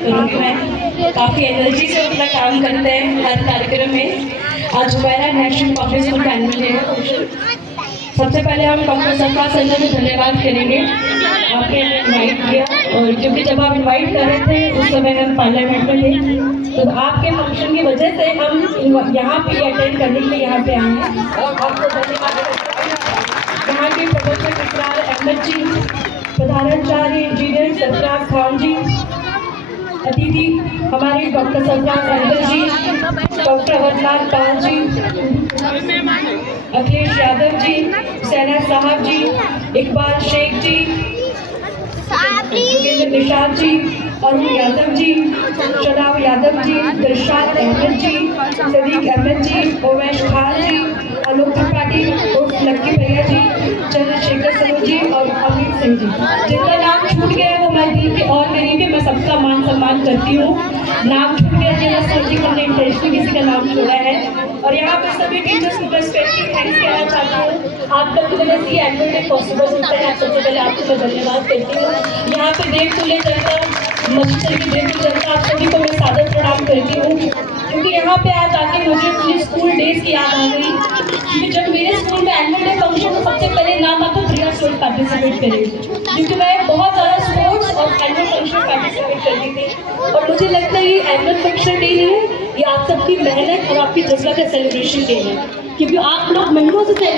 करूँगी मैं। काफ़ी एनर्जी से अपना काम करते हैं हर कार्यक्रम में। आज हुमैरा नेशनल पब्लिक स्कूल का एनुअल डे है। सबसे पहले हम डॉक्टर सरफराज संजय को धन्यवाद करेंगे, आपने हमें इन्वाइट किया। और क्योंकि जब आप इन्वाइट कर रहे थे उस समय हम पार्लियामेंट में थे, तो आपके फंक्शन की वजह से हम यहाँ पे अटेंड करने के लिए यहाँ पे आए हैं। आपको धन्यवाद। यहाँ के प्रोफेसर विक्राल अहमद जी, प्रधानाचार्य इंजीनियर सरफराज खान जी, अतिथि हमारे डॉक्टर सरफराज अहमद जी, डॉक्टर अवधलाल पाल जी, अखिलेश यादव जी, सैना साहब जी, इकबाल शेख जी, योगेंद्र निषाद जी, अरुण यादव जी, शराब यादव जी, दिलशाद अहमद जी, सदीक अहमद जी, ओवैश खान जी, आलोक त्रिपाठी और लक्की भैया जी, चंद्रशेखर सरोज जी और अमित सिंह जी। जिनका नाम छूट गया वो हमारे दिल के और करीब है। मैं सबका मान सम्मान करती हूँ। नाम छूट गया मैं समझ कि हमने इंटेंशनली किसी का नाम छोड़ा है। और यहाँ पर सभी टीचर्स को स्पेशली थैंक्स कहना चाहती हूँ। आप तक की वजह से ये एनुअल डे पॉसिबल होता है। सबसे पहले आपको मैं धन्यवाद करती हूँ। यहाँ पे देव तुल्य जनता, मस्जिद की देव तुल्य जनता, आप सभी को मैं सादर प्रणाम करती हूँ। क्योंकि यहाँ पे आज आके मुझे अपने स्कूल डेज की याद आ गई। क्योंकि जब मेरे स्कूल में एनुअल डे फंक्शन तो सबसे पहले नाम आता प्रिया स्कूल पार्टिसिपेट करेगी, क्योंकि मैं बहुत ज़्यादा स्पोर्ट्स और एनुअल फंक्शन पार्टिसिपेट करती थी। और मुझे लगता है ये एनुअल फंक्शन डे नहीं है, ये आप सबकी मेहनत और आपकी जज्बा का सेलिब्रेशन डे है। क्योंकि आप लोग महीनों से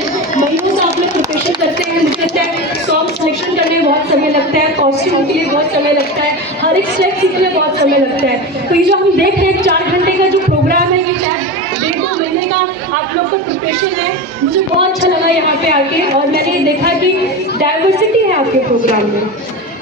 आप लोग प्रिपरेशन करते हैं। मुझे लगता है सॉन्ग सिलेक्शन करने में बहुत समय लगता है, कॉस्ट्यूम के लिए बहुत समय लगता है, हर एक स्टेप सीखने में बहुत समय लगता है। तो ये जो हम देख रहे हैं 4 घंटे का जो प्रोग्राम है, ये शायद 1-2 महीने का आप लोग का प्रिपरेशन है। मुझे बहुत अच्छा लगा यहाँ पे आके, और मैंने देखा कि डाइवर्सिटी है आपके प्रोग्राम में।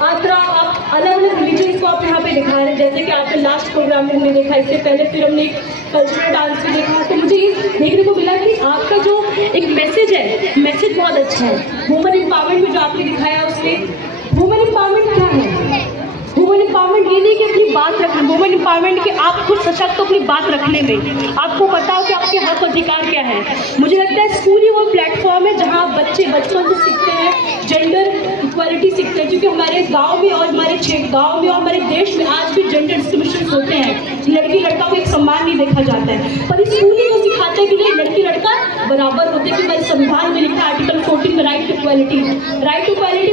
आप अलग अलग रिलीजन्स को आप यहाँ पे दिखा रहे हैं। जैसे कि आपने लास्ट प्रोग्राम में हमने देखा, इससे पहले फिर हमने कल्चरल डांस भी देखा। तो मुझे ये देखने को मिला कि आपका जो एक मैसेज है, मैसेज बहुत अच्छा है। वुमेन एम्पावरमेंट में जो आपने दिखाया, उससे वुमेन एम्पावरमेंट क्या है? वुमेन एम्पावरमेंट ये नहीं कि अपनी बात रखना, वुमेन एम्पावरमेंट कि आप खुद सशक्त हो अपनी बात रखने में, आपको पता हो कि आपके हक अधिकार क्या है। मुझे लगता है स्कूल ही वो प्लेटफॉर्म है जहाँ बच्चे बचपन से सीखते हैं, जेंडर इक्वालिटी सीखते हैं। क्योंकि हमारे गांव में और हमारे गांव में और हमारे देश में आज भी जेंडर डिस्क्रिमिनेशन होते हैं। लड़की लड़का को एक सम्मान नहीं देखा जाता है, पर स्कूल ही को सिखाते हैं कि नहीं, लड़की लड़का बराबर होते हैं। कि हमारे संविधान में लिखा है आर्टिकल 14 में राइट टू इक्वालिटी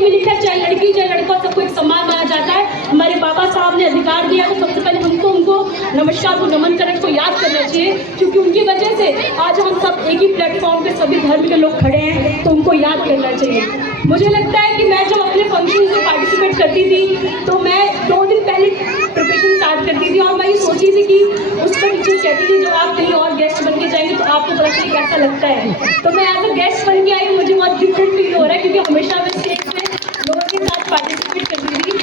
में लिखा है, चाहे लड़की चाहे लड़का सबको एक सम्मान माना जाता है। हमारे बाबा साहब ने अधिकार दिया, तो सबसे पहले हमको उनको नमस्कार को नमन करने को याद करना चाहिए। क्योंकि उनकी वजह से आज हम सब एक ही प्लेटफॉर्म पे सभी धर्म के लोग खड़े हैं, तो उनको याद करना चाहिए। मुझे लगता है कि मैं जब अपने फंक्शन में पार्टिसिपेट करती थी तो मैं 2 दिन पहले प्रिपरेशन स्टार्ट करती थी, और मैं ये सोची थी कि उस पर टीचर कहती थी जब आप कहीं और गेस्ट बन के जाएंगे तो आपको पता चले कैसा लगता है। तो मैं एज अ गेस्ट बन के आई, मुझे बहुत डिफरेंट फील हो रहा है, क्योंकि हमेशा मैं स्टेज पे लोगों के साथ पार्टिसिपेट करती थी।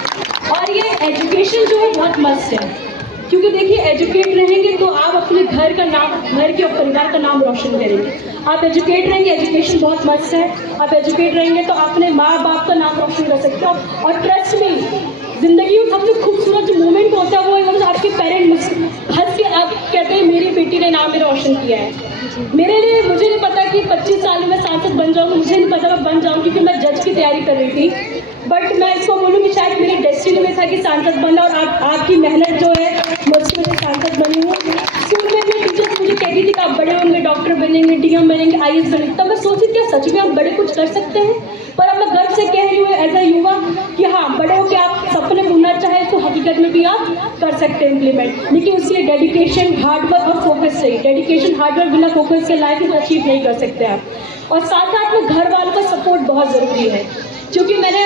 और ये एजुकेशन जो है बहुत मस्त है। क्योंकि देखिए, एजुकेट रहेंगे तो आप अपने घर का नाम, घर के और परिवार का नाम रोशन करेंगे। आप एजुकेट रहेंगे, एजुकेशन बहुत मस्त है। आप एजुकेट रहेंगे तो अपने माँ बाप का नाम रोशन कर सकते हो। और ट्रस्ट में जिंदगी में सबसे खूबसूरत जो मोमेंट होता है वो है आपके पेरेंट्स हंस के आप कहते हैं मेरी बेटी ने नाम मेरा रोशन किया है। मेरे लिए, मुझे नहीं पता कि 25 साल में सांसद बन जाऊँगी, मुझे नहीं पता मैं बन जाऊँगी, क्योंकि मैं जज की तैयारी कर रही थी। बट मैं इसको बोलूँ कि शायद मेरी डेस्टिनी में था कि सांसद बनना, और आपकी मेहनत जो है मुझसे मैं सांसद बनी हूँ। स्कूल में अपने टीचर्स मुझे कहती थी कि आप बड़े होंगे, डॉक्टर बनेंगे, डीएम बनेंगे, IAS बनेंगे। तब मैं सोची क्या सच में हम बड़े कुछ कर सकते हैं? पर अब मैं गर्व से कह रही हूँ एज अ युवा कि हाँ, बड़े होकर आप सपने पूरना चाहे तो हकीकत में भी आप कर सकते हैं इम्प्लीमेंट। लेकिन उसके लिए डेडिकेशन, हार्डवर्क और फोकस चाहिए। डेडिकेशन, हार्डवर्क बिना फोकस के लाइफ में अचीव नहीं कर सकते आप। और साथ साथ में घर वालों का सपोर्ट बहुत ज़रूरी है। क्योंकि मैंने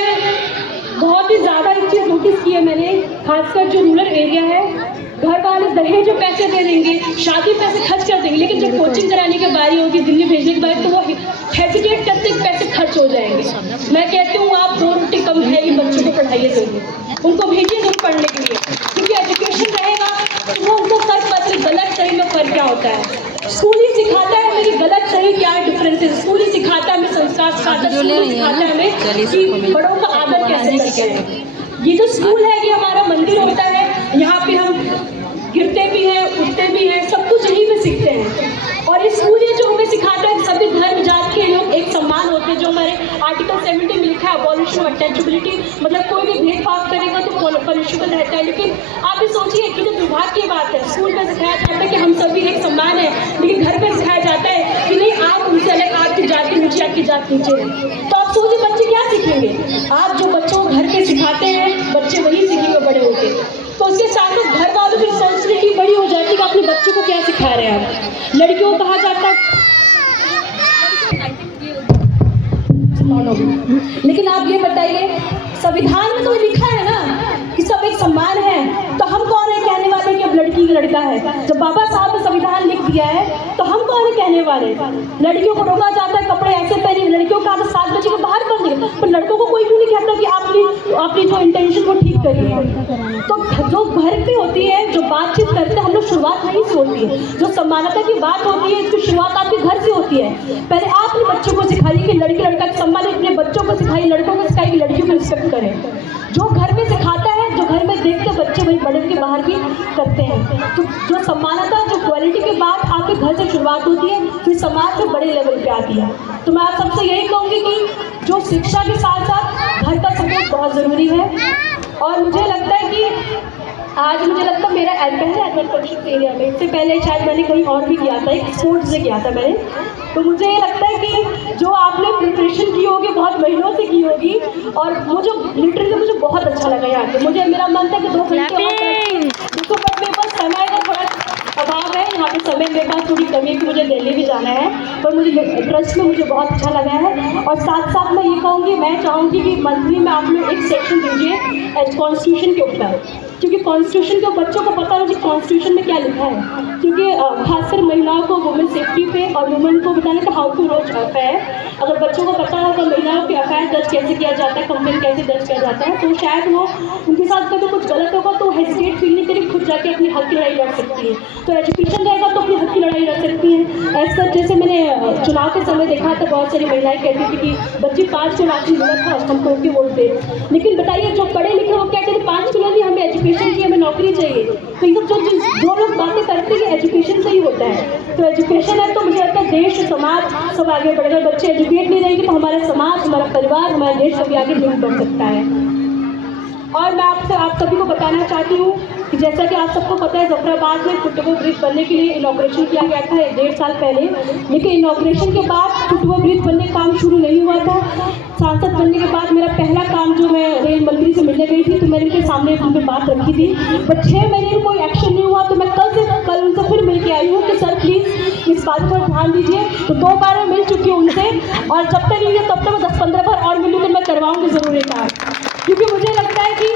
बहुत ही ज़्यादा एक चीज़ नोटिस की है मैंने, खासकर जो रूरल एरिया है, घर वाले दहेज जो पैसे दे देंगे, शादी पैसे खर्च कर देंगे, लेकिन जब कोचिंग कराने की बारी होगी, दिल्ली भेजने की बारी, तो वो हेजिटेट करते पैसे खर्च हो जाएंगे। मैं कहती हूँ आप 2 रोटी कम खाइए, बच्चों को पढ़ाइए जरूर, उनको भेजिए जरूर पढ़ने के लिए। क्योंकि एजुकेशन रहेगा तो वो उनको फर्क पता है गलत सही में फर्क क्या होता है। स्कूल ही सिखाता है हमें कि गलत सही क्या डिफरेंस है। स्कूल ही सिखाता है हमें संस्कार, सिखाता है हमें कि बड़ों का आदर कैसे करते हैं। ये जो स्कूल है ये हमारा मंदिर होता है, यहाँ पे हम गिरते भी हैं, उठते भी हैं, सब कुछ यहीं पे सीखते हैं। और ये स्कूल ये जो हमें सिखाता है सभी धर्म जात के लोग एक समान होते हैं। जो हमारे आर्टिकल 70 में लिखा है, अबॉलिशन ऑफ अटैचबिलिटी, मतलब कोई भी भेदभाव करेगा तो पॉसिबल रहता है। लेकिन आप ये सोचिए कि तो दुर्भाग्य की बात है, स्कूल में सिखाया जाता है कि हम सभी एक समान है, लेकिन घर में सिखाया जाता है कि नहीं, आप उनसे अलग, आपकी जाति ऊंची, आपकी जाति नीचे है। तो आप सोचिए बच्चे क्या सीखेंगे? आप जो बच्चों को घर पे सिखाते हैं, बच्चे वही सीखेंगे बड़े होकर। तो उसके साथ साथ घर वालों की रिस्पॉन्सिबिलिटी बड़ी हो जाती है कि अपने बच्चों को क्या सिखा रहे हैं आप। लड़कियों को कहा जाता है, लेकिन आप ये बताइए, संविधान में तो लिखा है ना कि सब एक समान है, तो हम कौन है कहने वाले कि अब लड़की लड़का है? जब बाबा साहब ने संविधान लिख दिया है तो हम कौन है कहने वाले? लड़कियों को रोका जाता है कपड़े ऐसे पहने, लड़कियों का 7 बजे के बाहर कर दिया, पर लड़कों को कोई भी नहीं कहता कि आपकी जो इंटेंशन वो ठीक करिए। तो जो घर पे होती है, जो बातचीत करते हैं हम लोग, शुरुआत वहीं से होती है। जो समानता की बात होती है, इसकी शुरुआत आपके घर से होती है। पहले आप अपने बच्चों को सिखाइए कि लड़की लड़का का सम्मान, अपने बच्चों को सिखाइए, लड़कों को सिखाइए कि लड़कियों को रिस्पेक्ट करें। जो घर में सिखाता है, जो घर में देखते बच्चे, वही बड़े के बाहर भी करते हैं। तो जो समानता, जो क्वालिटी की बात आपके घर से शुरुआत होती है, फिर समाज में बड़े लेवल पे आती है। तो मैं आप सबसे यही कहूँगी कि जो शिक्षा के साथ साथ घर का सपोर्ट बहुत ज़रूरी है। और मुझे लगता है कि आज मुझे लगता है मेरा पहले एनुअल फंक्शन एरिया में, इससे पहले शायद मैंने कहीं और भी किया था, एक स्पोर्ट्स से किया था मैंने। तो मुझे ये लगता है कि जो आपने प्रिपरेशन की होगी बहुत महीनों से की होगी, और मुझे लिटरली मुझे बहुत अच्छा लगा यहाँ पे। मुझे मेरा मन था कि 2 घंटे देखो, बट मेरे पास समय का थोड़ा अभाव है, यहाँ पे समय मेरे पास थोड़ी कमी है कि मुझे दिल्ली भी जाना है, पर मुझे ट्रस्ट में मुझे बहुत अच्छा लगा है। और साथ साथ मैं ये कहूँगी, मैं चाहूँगी कि मंथली में आप लोग एक सेक्शन दीजिए कॉन्स्टिट्यूशन के ऊपर, क्योंकि कॉन्स्टिट्यूशन को बच्चों को पता हो कि कॉन्स्टिट्यूशन में क्या लिखा है। क्योंकि खासकर महिलाओं को वुमेन सेफ्टी पे और वुमेन को बताने का हाउ टू रोज अफेयर, अगर बच्चों को पता होगा महिलाओं के अफेयर दर्ज कैसे किया जाता है, कंप्लेन कैसे दर्ज किया जाता है, तो शायद वो उनके साथ कभी कुछ गलत होगा तो हेजिटेट फील नहीं करेगी, खुद जाके अपनी हक की लड़ाई लड़ सकती है। तो एजुकेशन रहेगा तो अपनी हक की लड़ाई लड़ सकती है। ऐसा जैसे मैंने चुनाव के समय देखा था, बहुत सारी महिलाएं कहती थी कि बच्ची 5 किलो राशन मिला था, हमको क्यों वोट दे। लेकिन बताइए जो पढ़े लिखे वो क्या कहते, 5 किलो नहीं, हमें एजुकेशन की, हमें नौकरी चाहिए। तो ये सब जो लोग बातें करते हैं एजुकेशन से ही होता है। तो एजुकेशन है तो मुझे लगता है देश, समाज सब आगे बढ़ेगा। बच्चे एजुकेट नहीं रहेंगे तो हमारा समाज, हमारा परिवार, हमारा देश कभी आगे नहीं बढ़ सकता है। और मैं आप सभी को बताना चाहती हूँ कि जैसा कि आप सबको पता है, जफराबाद में फुटओवर ब्रिज बनने के लिए इनॉग्रेशन किया गया था 1.5 साल पहले, लेकिन इनॉग्रेशन के बाद फुटओवर ब्रिज बनने का काम शुरू नहीं हुआ था। सांसद बनने के बाद मेरा पहला काम, जो मैं रेल मंत्री से मिलने गई थी, तो मैंने उनके सामने उनसे बात रखी थी, बट 6 महीने में कोई एक्शन नहीं हुआ। तो मैं कल उनसे फिर मिल के आई हूँ कि सर प्लीज़ इस बात पर ध्यान दीजिए। तो 2 बार मैं मिल चुकी हूँ उनसे, और जब तक नहीं है तब तक मैं 10-15 बार और मिलूँगी, मैं करवाऊँगी ज़रूर ये काम। क्योंकि मुझे लगता है कि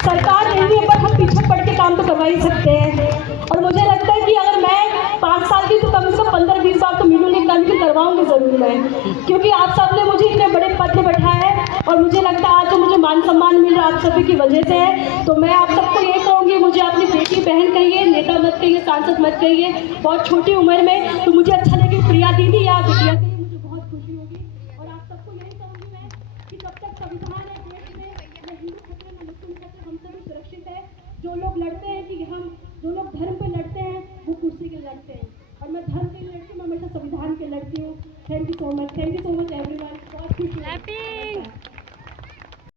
सरकार नहीं है, पर हम पीछे पड़ के काम तो करवा ही सकते हैं। और मुझे लगता है कि अगर मैं 5 साल की तो कम से कम 15-20 बार तो मिलूंगी, काम भी करवाऊंगी ज़रूर मैं, क्योंकि आप सब ने मुझे इतने बड़े पद में बैठाया है। और मुझे लगता है आज जो मुझे मान सम्मान मिल रहा है आप सभी की वजह से है। तो मैं आप सबको ये कहूँगी, मुझे अपनी बेटी बहन कहिए, नेता मत कहिए, सांसद मत कहिए, बहुत छोटी उम्र में। तो मुझे अच्छा लगे प्रिया दीदी या बिटिया कहिए, मुझे बहुत खुशी होगी। और आप सबको यही कहूँगी मैं कि जब तक संविधान है देश में, न हिंदू खतरे न मुस्लिम खतरे, हम सभी सुरक्षित है। जो लोग लड़ते हैं कि जो लोग धर्म पे लड़ते हैं वो कुर्सी के लड़ते हैं, और मैं धर्म के लड़ती हूँ, मैं हमेशा संविधान के लड़ती हूँ। Thank you so much everyone, बहुत खुशी है।